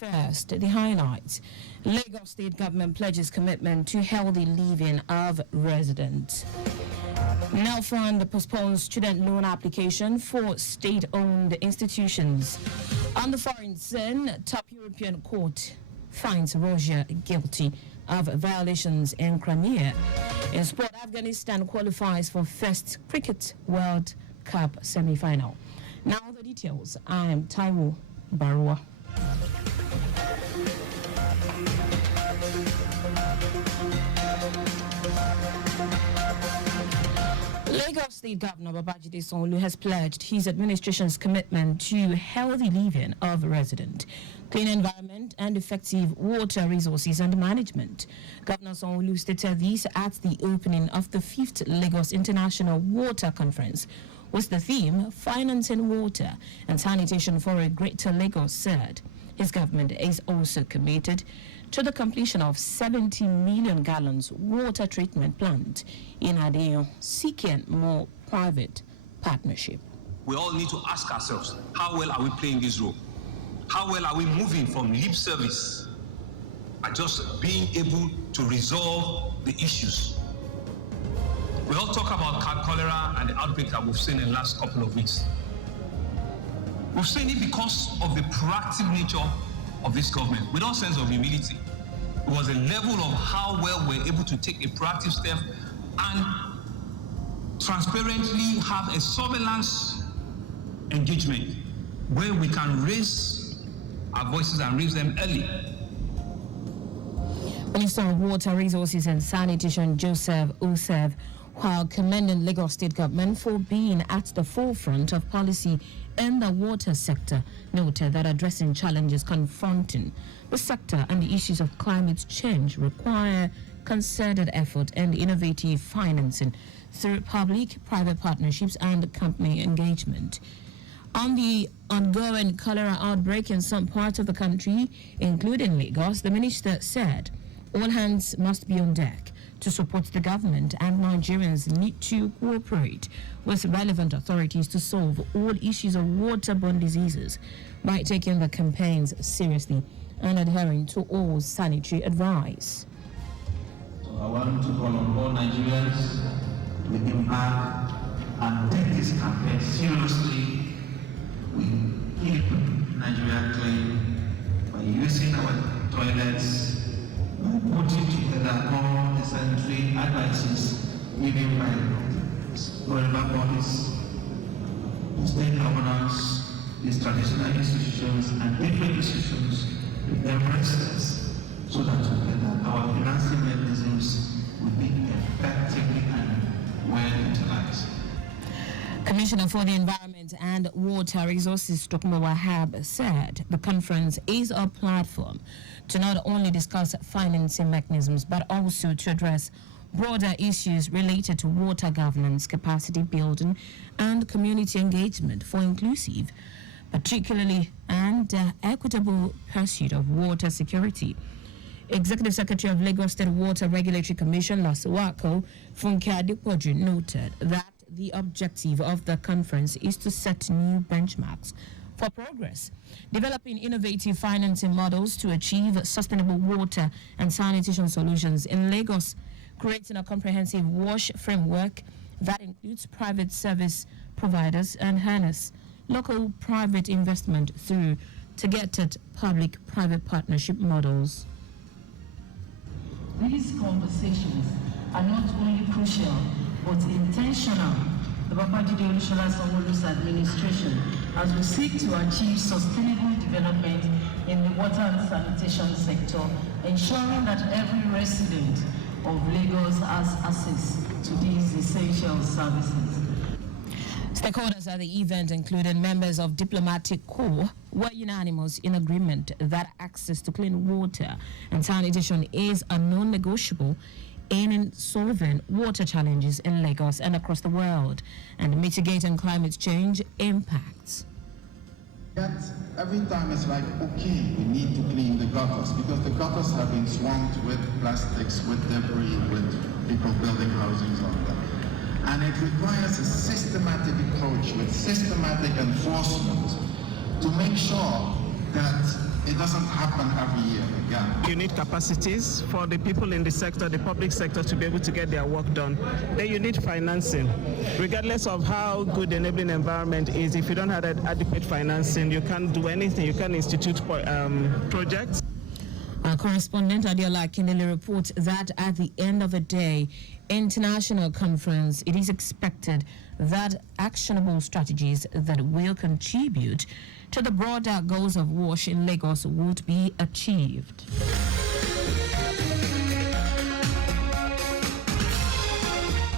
First, the highlights. Lagos State Government pledges commitment to healthy living of residents. Now Fund postpones student loan application for state-owned institutions. On the foreign scene, top European court finds Russia guilty of violations in Crimea. In sport, Afghanistan qualifies for first Cricket World Cup semi-final. Now the details. I am Taiwo Baruwa. Lagos State Governor Babajide Sanwo-Olu has pledged his administration's commitment to healthy living of residents, clean environment and effective water resources and management. Governor Sanwo-Olu stated this at the opening of the 5th Lagos International Water Conference, with the theme Financing Water and Sanitation for a Greater Lagos said. His government is also committed to the completion of 70 million gallons water treatment plant in Adeyo, seeking more private partnership. We all need to ask ourselves, how well are we playing this role? How well are we moving from lip service and just being able to resolve the issues? We all talk about cholera and the outbreak that we've seen in the last couple of weeks. We've seen it because of the proactive nature of this government, with all sense of humility. It was a level of how well we're able to take a proactive step and transparently have a surveillance engagement where we can raise our voices and raise them early. Minister of Water Resources and Sanitation Joseph Usev, while commending Lagos State Government for being at the forefront of policy in the water sector, noted that addressing challenges confronting the sector and the issues of climate change require concerted effort and innovative financing through public-private partnerships and company engagement. On the ongoing cholera outbreak in some parts of the country, including Lagos, the minister said all hands must be on deck to support the government, and Nigerians need to cooperate with relevant authorities to solve all issues of waterborne diseases by taking the campaigns seriously and adhering to all sanitary advice. So I want to call on all Nigerians to embark and take this campaign seriously. We keep Nigeria clean by using our toilets, by putting together all the sanitary advices given by relevant bodies, state governors, these traditional institutions, and different institutions with different steps, so that together our financing mechanisms will be effectively and well utilized. Commissioner for the Environment and Water Resources, Dr. Wahab, said the conference is a platform to not only discuss financing mechanisms, but also to address broader issues related to water governance, capacity building, and community engagement for inclusive, particularly and equitable pursuit of water security. Executive Secretary of Lagos State Water Regulatory Commission, Lasuwako Funke Adepoju, noted that the objective of the conference is to set new benchmarks for progress, developing innovative financing models to achieve sustainable water and sanitation solutions in Lagos, creating a comprehensive WASH framework that includes private service providers and harness local private investment through targeted public-private partnership models. These conversations are not only crucial but intentional. The Babajide Sanwo-Olu's administration, as we seek to achieve sustainable development in the water and sanitation sector, ensuring that every resident of Lagos has access to these essential services. Stakeholders at the event, including members of diplomatic corps, were unanimous in agreement that access to clean water and sanitation is a non-negotiable in solving water challenges in Lagos and across the world and mitigating climate change impacts. Yet, every time it's like, okay, we need to clean the gutters because the gutters have been swamped with plastics, with debris, with people building housings on them. And it requires a systematic approach with systematic enforcement to make sure that It doesn't happen every year again. You need capacities for the people in the sector, the public sector, to be able to get their work done. Then you need financing. Regardless of how good the enabling environment is, if you don't have adequate financing, you can't do anything. You can't institute projects. Our correspondent Adiola Kindele reports that at the end of the day, international conference, it is expected that actionable strategies that will contribute to the broader goals of WASH in Lagos would be achieved.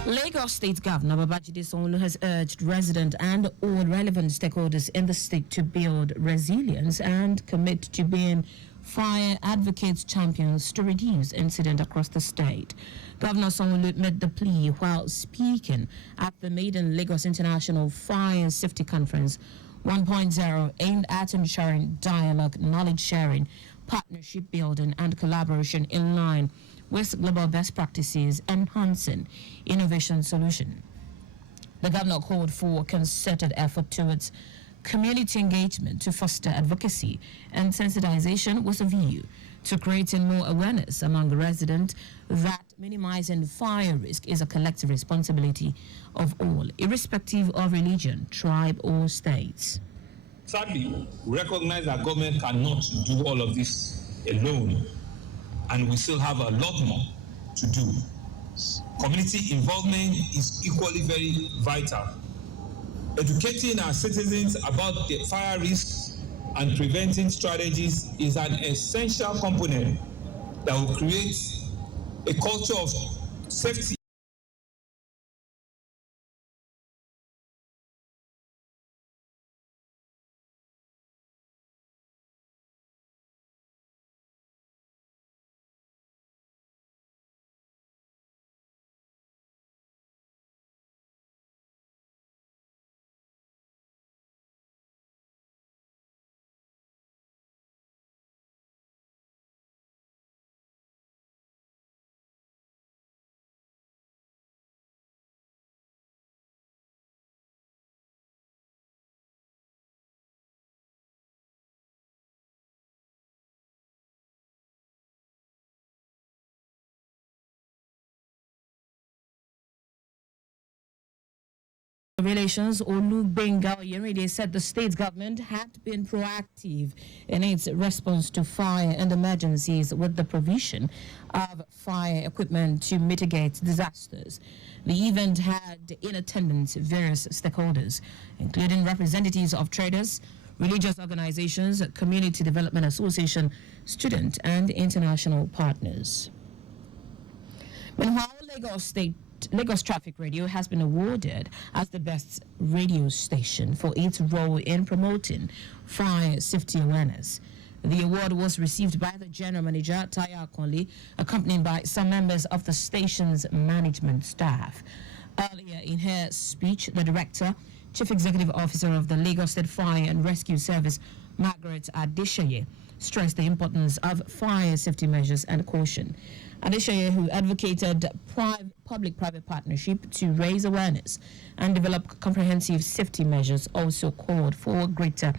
Lagos State Governor Babajide Sanwo-Olu has urged residents and all relevant stakeholders in the state to build resilience and commit to being fire advocates champions to reduce incidents across the state. Governor Sanwo-Olu made the plea while speaking at the maiden Lagos International Fire Safety Conference 1.0, aimed at ensuring dialogue, knowledge sharing, partnership building, and collaboration in line with global best practices, enhancing innovation solution. The governor called for concerted effort towards community engagement to foster advocacy and sensitization with a view to creating more awareness among residents that minimizing fire risk is a collective responsibility of all, irrespective of religion, tribe, or states. Sadly, we recognize that government cannot do all of this alone, and we still have a lot more to do. Community involvement is equally very vital. Educating our citizens about the fire risks and preventing strategies is an essential component that will create a culture of safety. Relations Olubenga Oyeride said the state government had been proactive in its response to fire and emergencies with the provision of fire equipment to mitigate disasters. The event had in attendance various stakeholders, including representatives of traders, religious organizations, community development association, student and international partners. Meanwhile, Lagos Traffic Radio has been awarded as the best radio station for its role in promoting fire safety awareness. The award was received by the general manager, Taiwo Baruwa, accompanied by some members of the station's management staff. Earlier in her speech, the director, Chief Executive Officer of the Lagos State Fire and Rescue Service, Margaret Adeshoye, stressed the importance of fire safety measures and caution. Adeshoye, who advocated public-private partnership to raise awareness and develop comprehensive safety measures, also called for greater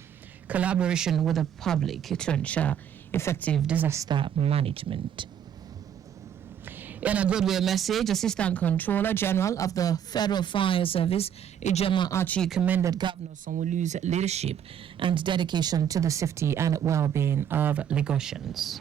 collaboration with the public to ensure effective disaster management. In a goodwill message, Assistant Controller General of the Federal Fire Service, Ijema Archie, commended Governor Sanwo-Olu's leadership and dedication to the safety and well-being of Lagosians.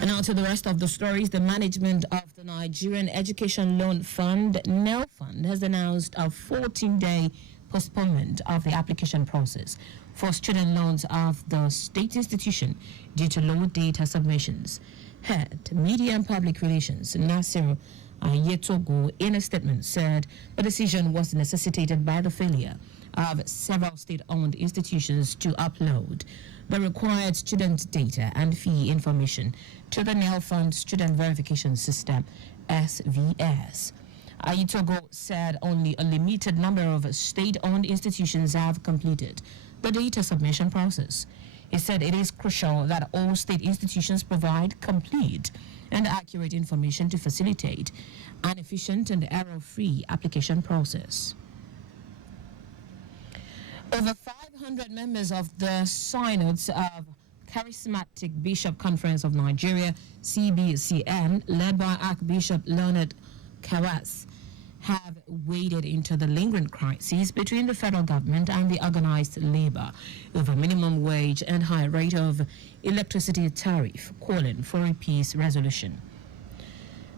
And now to the rest of the stories. The management of the Nigerian Education Loan Fund, NEL Fund, has announced a 14-day postponement of the application process for student loans of the state institution due to low data submissions. Head Media and Public Relations Nasiru Ayetogo, in a statement, said the decision was necessitated by the failure of several state-owned institutions to upload the required student data and fee information to the NEL Fund Student Verification System, SVS. Ayetogo said only a limited number of state-owned institutions have completed the data submission process. He said it is crucial that all state institutions provide complete and accurate information to facilitate an efficient and error-free application process. Over 500 members of the synods of Charismatic Bishop Conference of Nigeria, CBCN, led by Archbishop Leonard Kawas, have waded into the lingering crisis between the federal government and the organized labor over minimum wage and high rate of electricity tariff, calling for a peace resolution.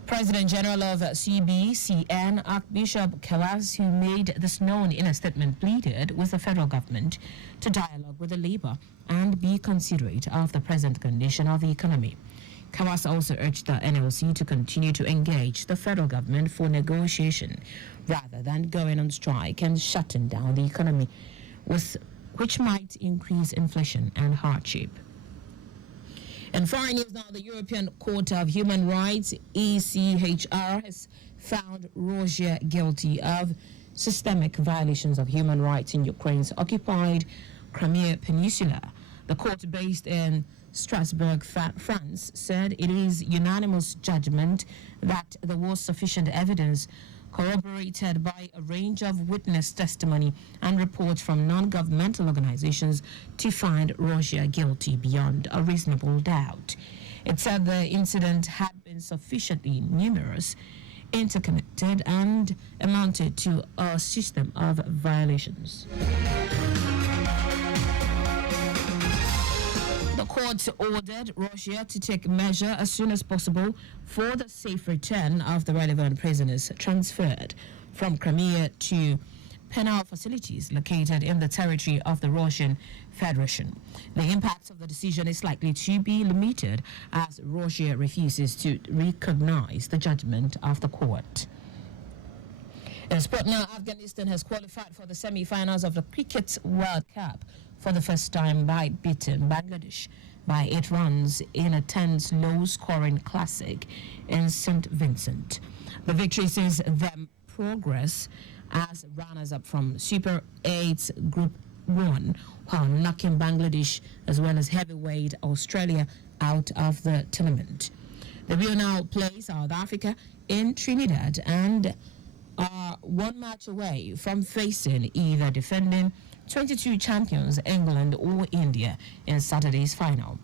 President General of CBCN, Archbishop Kawas, who made this known in a statement, pleaded with the federal government to dialogue with the labor and be considerate of the present condition of the economy. Kawas also urged the NLC to continue to engage the federal government for negotiation rather than going on strike and shutting down the economy, which might increase inflation and hardship. And foreign news now, the European Court of Human Rights, ECHR, has found Russia guilty of systemic violations of human rights in Ukraine's occupied Crimea Peninsula. The court, based in Strasbourg, France, said it is unanimous judgment that there was sufficient evidence corroborated by a range of witness testimony and reports from non-governmental organizations to find Russia guilty beyond a reasonable doubt. It said the incident had been sufficiently numerous, interconnected, and amounted to a system of violations. The court ordered Russia to take measure as soon as possible for the safe return of the relevant prisoners transferred from Crimea to penal facilities located in the territory of the Russian Federation. The impact of the decision is likely to be limited as Russia refuses to recognize the judgment of the court. In sport now, Afghanistan has qualified for the semi-finals of the Cricket World Cup for the first time by beating Bangladesh by 8 runs in a tense, low-scoring classic in St. Vincent. The victory sees them progress as runners-up from Super 8's Group 1, while knocking Bangladesh as well as heavyweight Australia out of the tournament. They will now play South Africa in Trinidad and are 1 match away from facing either defending 22 champions England or India in Saturday's final.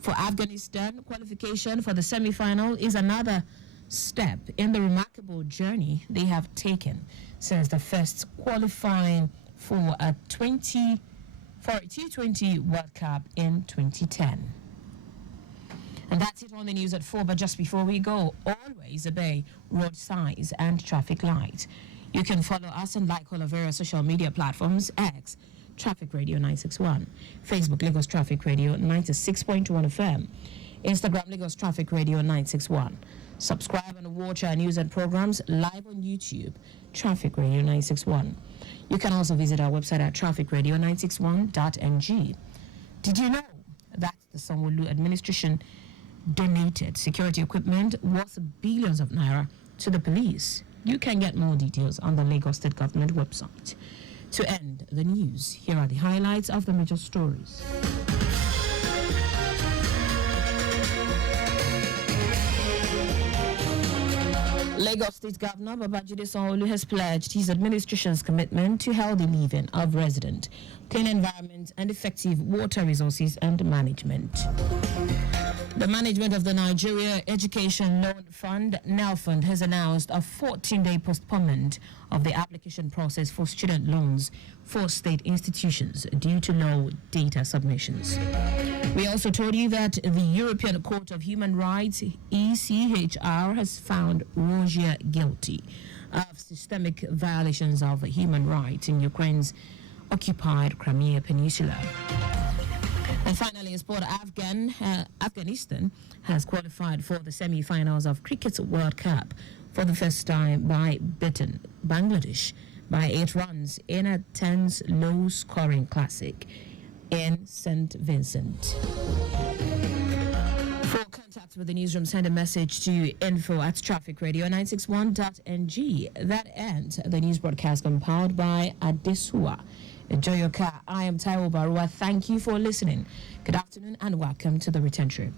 For Afghanistan, qualification for the semi-final is another step in the remarkable journey they have taken since the first qualifying for a T20 World Cup in 2010. And that's it on the news at 4, but just before we go, always obey road signs and traffic lights. You can follow us and like all of our social media platforms: X, Traffic Radio 961, Facebook, Lagos Traffic Radio 96.1 FM, Instagram, Lagos Traffic Radio 961. Subscribe and watch our news and programs live on YouTube, Traffic Radio 961. You can also visit our website at trafficradio961.ng. Did you know that the Sanwo-Olu administration donated security equipment worth billions of naira to the police? You can get more details on the Lagos State Government website. To end the news, here are the highlights of the major stories. Lagos State Governor Babajide Sanwo-Olu has pledged his administration's commitment to healthy living of residents, clean environment, and effective water resources and management. The management of the Nigeria Education Loan Fund, NELFund, has announced a 14-day postponement of the application process for student loans for state institutions due to low data submissions. We also told you that the European Court of Human Rights, ECHR, has found Russia guilty of systemic violations of human rights in Ukraine's occupied Crimea Peninsula. And finally, in sport, Afghanistan has qualified for the semi-finals of Cricket World Cup for the first time by beating Bangladesh by 8 runs in a tense, low-scoring classic in St. Vincent. For contact with the newsroom, send a message to info@trafficradio961.ng. That ends the news broadcast compiled by Adesua. Enjoy your car. I am Taiwo Baruwa. Thank you for listening. Good afternoon and welcome to the return trip.